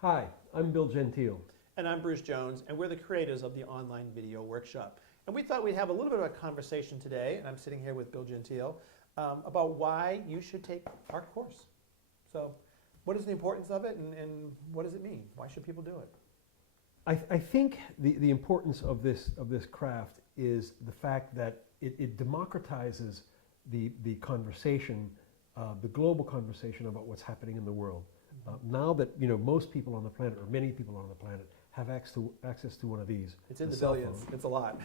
Hi, I'm Bill Gentile. And I'm Bruce Jones, and we're the creators of the online video workshop. And we thought we'd have a little bit of a conversation today, and I'm sitting here with Bill Gentile, about why you should take our course. So what is the importance of it, and what does it mean? Why should people do it? I think the importance of this craft is the fact that it democratizes the conversation, the global conversation about what's happening in the world. Now that most people on the planet, or many people on the planet, have access to one of these. It's in the billions. It's a lot.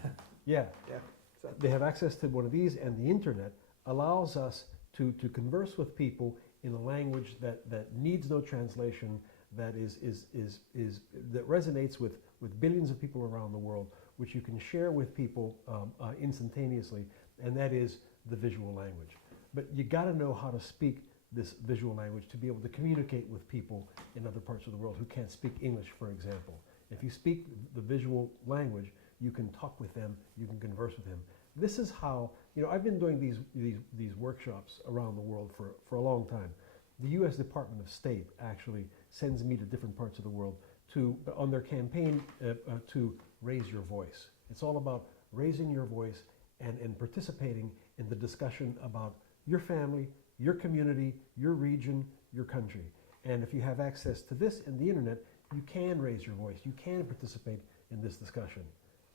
Yeah. Yeah. So. They have access to one of these, and the internet allows us to converse with people in a language that needs no translation, that that resonates with billions of people around the world, which you can share with people instantaneously, and that is the visual language. But you got to know how to speak this visual language to be able to communicate with people in other parts of the world who can't speak English, for example. If you speak the visual language, you can talk with them, you can converse with them. This is how, I've been doing these workshops around the world for a long time. The U.S. Department of State actually sends me to different parts of the world on their campaign to raise your voice. It's all about raising your voice and participating in the discussion about your family, your community, your region, your country. And if you have access to this and the internet, you can raise your voice. You can participate in this discussion.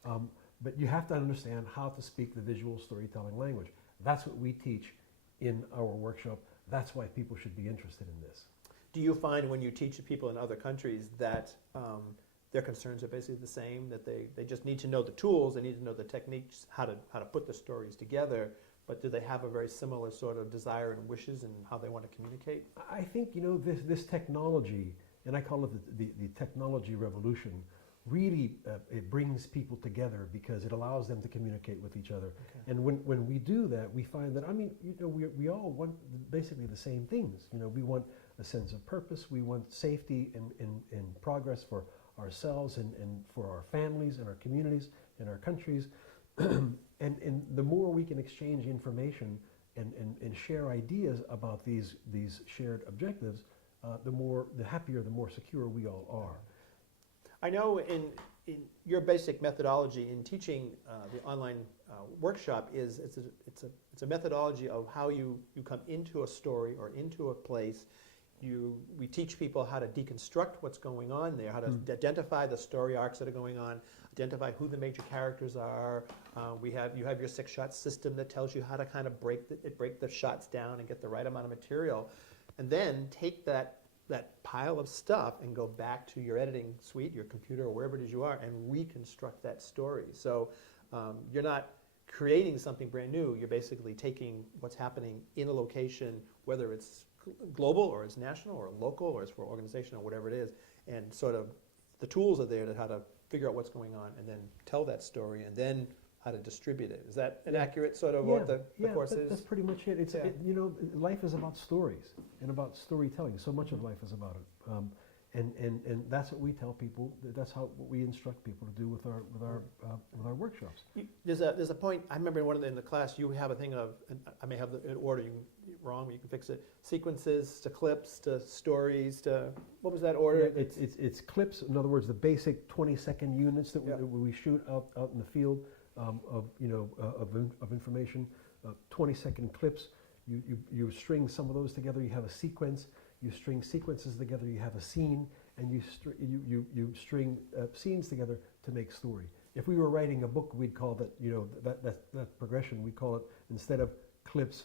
But you have to understand how to speak the visual storytelling language. That's what we teach in our workshop. That's why people should be interested in this. Do you find when you teach people in other countries that their concerns are basically the same, that they just need to know the tools, they need to know the techniques, how to put the stories together, but do they have a very similar sort of desire and wishes in how they want to communicate? I think, this technology, and I call it the technology revolution, really it brings people together because it allows them to communicate with each other. Okay. And when we do that, we find that, we all want basically the same things. We want a sense of purpose, we want safety and progress for ourselves and for our families and our communities and our countries. And the more we can exchange information and share ideas about these shared objectives, the happier, the more secure we all are. I know in your basic methodology in teaching the online workshop is it's a methodology of how you come into a story or into a place. We teach people how to deconstruct what's going on there, how to identify the story arcs that are going on, identify who the major characters are. You have your 6-shot system that tells you how to kind of break the shots down and get the right amount of material, and then take that pile of stuff and go back to your editing suite, your computer, or wherever it is you are, and reconstruct that story. So you're not creating something brand new. You're basically taking what's happening in a location, whether it's global or it's national or local or it's for an organization or whatever it is, and sort of the tools are there to how to figure out what's going on and then tell that story and then how to distribute it. Is that an accurate sort of what the course is? That's pretty much it. Life is about stories and about storytelling. So much of life is about it. And that's what we tell people. That's what we instruct people to do with our workshops. There's a point. I remember in the class you have a thing of, and I may have the order wrong, but you can fix it. Sequences to clips to stories to, what was that order? It's clips. In other words, the basic 20-second units that we shoot out in the field of information. 20-second clips. You string some of those together. You have a sequence. You string sequences together, you have a scene, and you string scenes together to make story. If we were writing a book, we'd call that progression, we'd call it, instead of clips,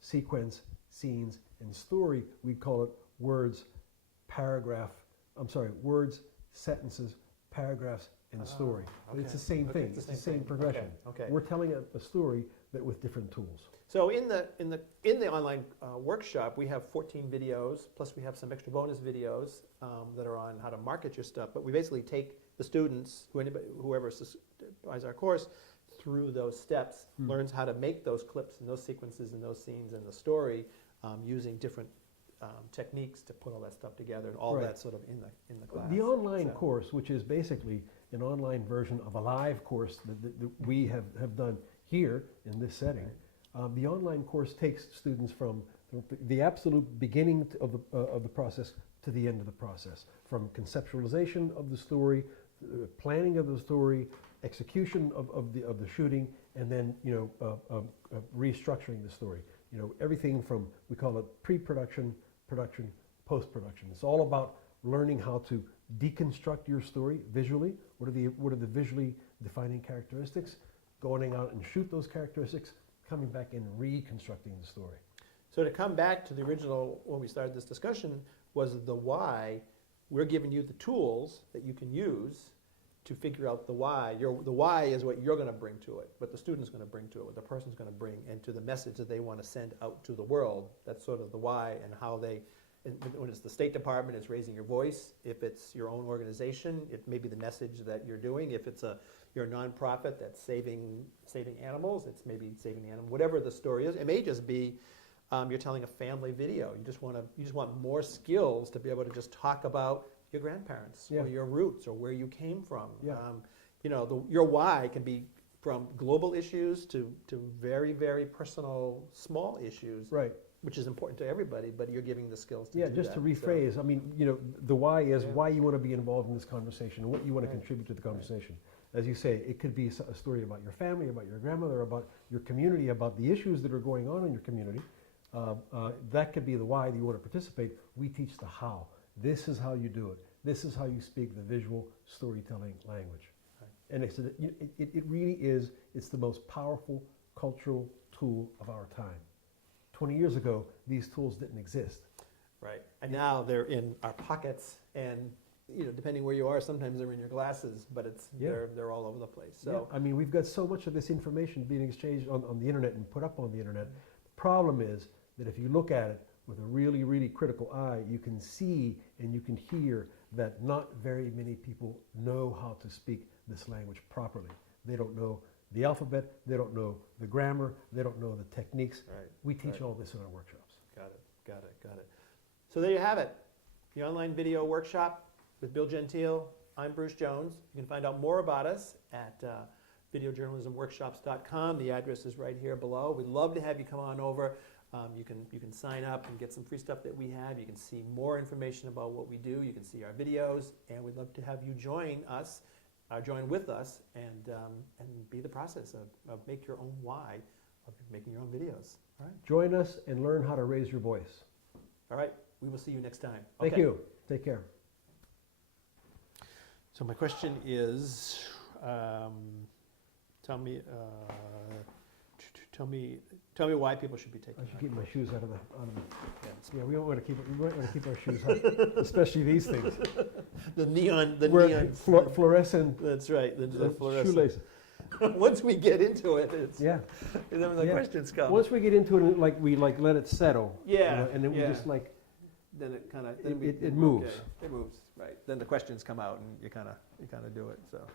sequence, scenes, and story, we'd call it words, words, sentences, paragraphs, and story. Okay. It's the same thing. It's the same progression. Okay. We're telling a story with different tools. So in the online workshop, we have 14 videos, plus we have some extra bonus videos that are on how to market your stuff. But we basically take the students, whoever buys our course, through those steps, learns how to make those clips and those sequences and those scenes and the story using different techniques to put all that stuff together, and all that sort of in the class. The online course, which is basically an online version of a live course that we have done here in this setting, the online course takes students from the absolute beginning of the process to the end of the process, from conceptualization of the story, planning of the story, execution of the shooting, and then restructuring the story. Everything from, we call it pre-production, production, post-production. It's all about learning how to deconstruct your story visually. What are the visually defining characteristics? Going out and shoot those characteristics, coming back and reconstructing the story. So to come back to the original, when we started this discussion, was the why. We're giving you the tools that you can use to figure out the why. The why is what you're going to bring to it, what the student's going to bring to it, what the person's going to bring, and to the message that they want to send out to the world. That's sort of the why, and how they, when it's the State Department, it's raising your voice. If it's your own organization, it may be the message that you're doing. If it's you're a nonprofit that's saving animals, it's maybe saving the animal. Whatever the story is, it may just be you're telling a family video. You just want more skills to be able to just talk about your grandparents or your roots or where you came from. Yeah. Your why can be from global issues to very, very personal, small issues, Right. which is important to everybody, but you're giving the skills to do that. Yeah, just to rephrase, I mean, the why is why you want to be involved in this conversation and what you want to contribute to the conversation. As you say, it could be a story about your family, about your grandmother, about your community, about the issues that are going on in your community. That could be the why that you want to participate. We teach the how. This is how you do it. This is how you speak the visual storytelling language. Right. And it really is, it's the most powerful cultural tool of our time. 20 years ago, these tools didn't exist. Right. And now they're in our pockets, and depending where you are, sometimes they're in your glasses, but they're all over the place. So yeah, I mean, we've got so much of this information being exchanged on the internet and put up on the internet. The problem is that if you look at it with a really, really critical eye, you can see and you can hear that not very many people know how to speak this language properly. They don't know the alphabet, they don't know the grammar, they don't know the techniques. Right. We teach all this in our workshops. Got it. So there you have it, the online video workshop with Bill Gentile. I'm Bruce Jones. You can find out more about us at videojournalismworkshops.com. The address is right here below. We'd love to have you come on over. You can sign up and get some free stuff that we have. You can see more information about what we do. You can see our videos, and we'd love to have you join with us, and be the process of make your own why of making your own videos. All right. Join us and learn how to raise your voice. All right. We will see you next time. Thank you. Take care. So my question is, tell me why people should be taking. I should keep my shoes out of the. Yeah, we don't want to keep our shoes out, especially these things. The neon. Fluorescent. That's right. The fluorescent. Shoelace. Once we get into it, it's yeah. And then the questions come. Once we get into it, we let it settle. Yeah. And then we just Then it kind of it moves. Okay. It moves, right? Then the questions come out, and you kind of do it. So.